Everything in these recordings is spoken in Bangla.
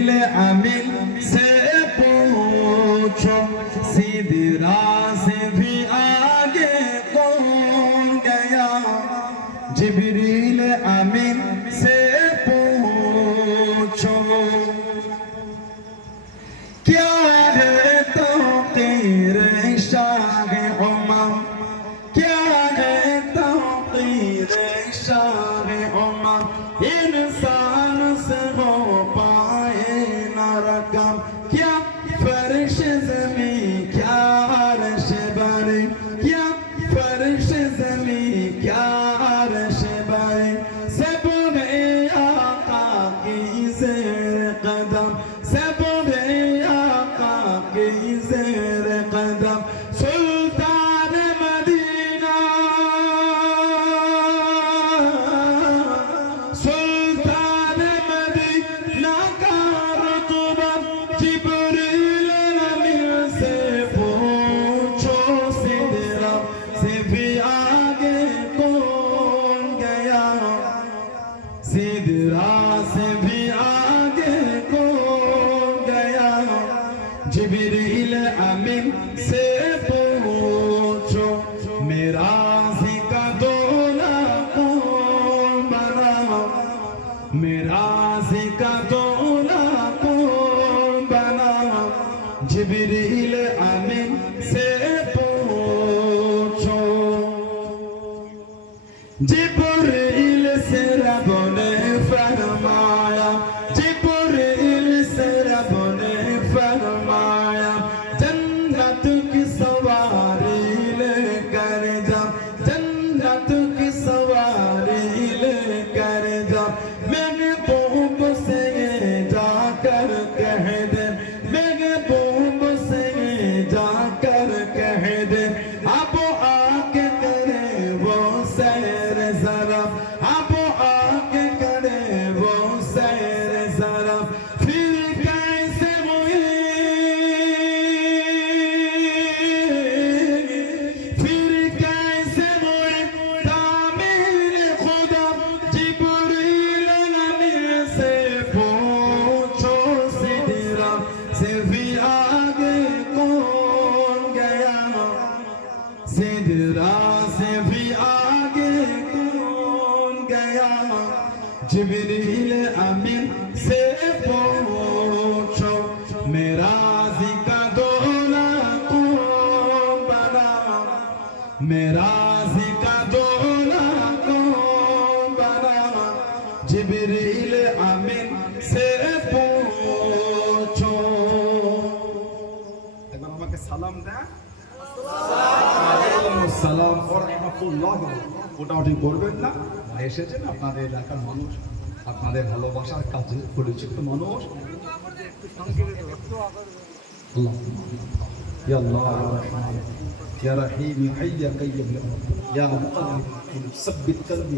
দিলে আমি সে পৌঁছো। সিধরা সে ভি আগে কৌন গয়া? জিবরিল আমিন সে পৌঁছো। क्या क्या फर्श जमी زمین سے پوچھو میرا کا دونا کون بنا میرا کا دونا अब आके करे वो सैर जरा अब आके करे वो सैर जरा জিবরিল আমিন সে পৌঁছো মেরাজি কা দোলা তুম বানাও মেরাজি কা দোলা তুম বানাও জিবরিল আমিন একবার আমাকে সালাম দে আসসালামু আলাইকুম। ওয়া রাহমাতুল্লাহ ওটাওটি করবেন না এসেছেন আপনাদের এলাকার মানুষ আপনাদের ভালোবাসার কাজে পরিচিত মানুষ আল্লাহ يا الله يا رحمن يا رحيم يا حي يا قيوم يا رب يا مقلب القلوب ثبت قلبي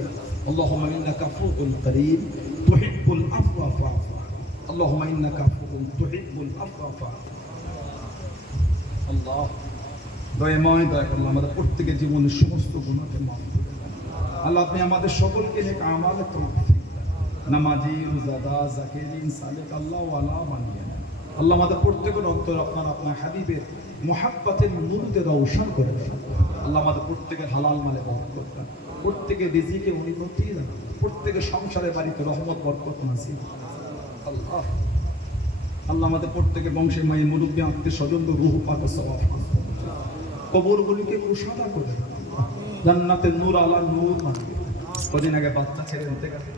اللهم انك عفو قريب تحب العفو فاعف اللهم انك عفو تحب العفو فاعف আল্লাহ দয়াময় দয়া করুন আমাদের প্রত্যেকের জীবনের সমস্ত গুণকে মাফ করে দেন। আল্লাহ আপনি আমাদের সকলকে নেক তৌফিক নামাজি, রোজাদা, জাকিরিন সালেক আল্লাহ আলা বানিয়ে আল্লাহ আমাদের প্রত্যেকের অন্তর আপনার আপনার হাবিবের মোহাব্বতের নূরতে রৌশন করে আল্লাহ আমাদের প্রত্যেকের হালাল মালে বরকত দেন। প্রত্যেকের রিজিকে উন্নতি দেন। প্রত্যেকের সংসারে বাড়িতে রহমত, বরকত নাসিব। আল্লাহ। আল্লাহ আমাদের প্রত্যেকে বংশের মায়ের মুরব্বী, আত্মীয় স্বজন, রুহ পাক সবাব কবরগুলিকে কুশাদা করে জান্নাতের নূর আলা নূর মানে কদিন আগে বাচ্চা ছেড়ে হতে গেছে।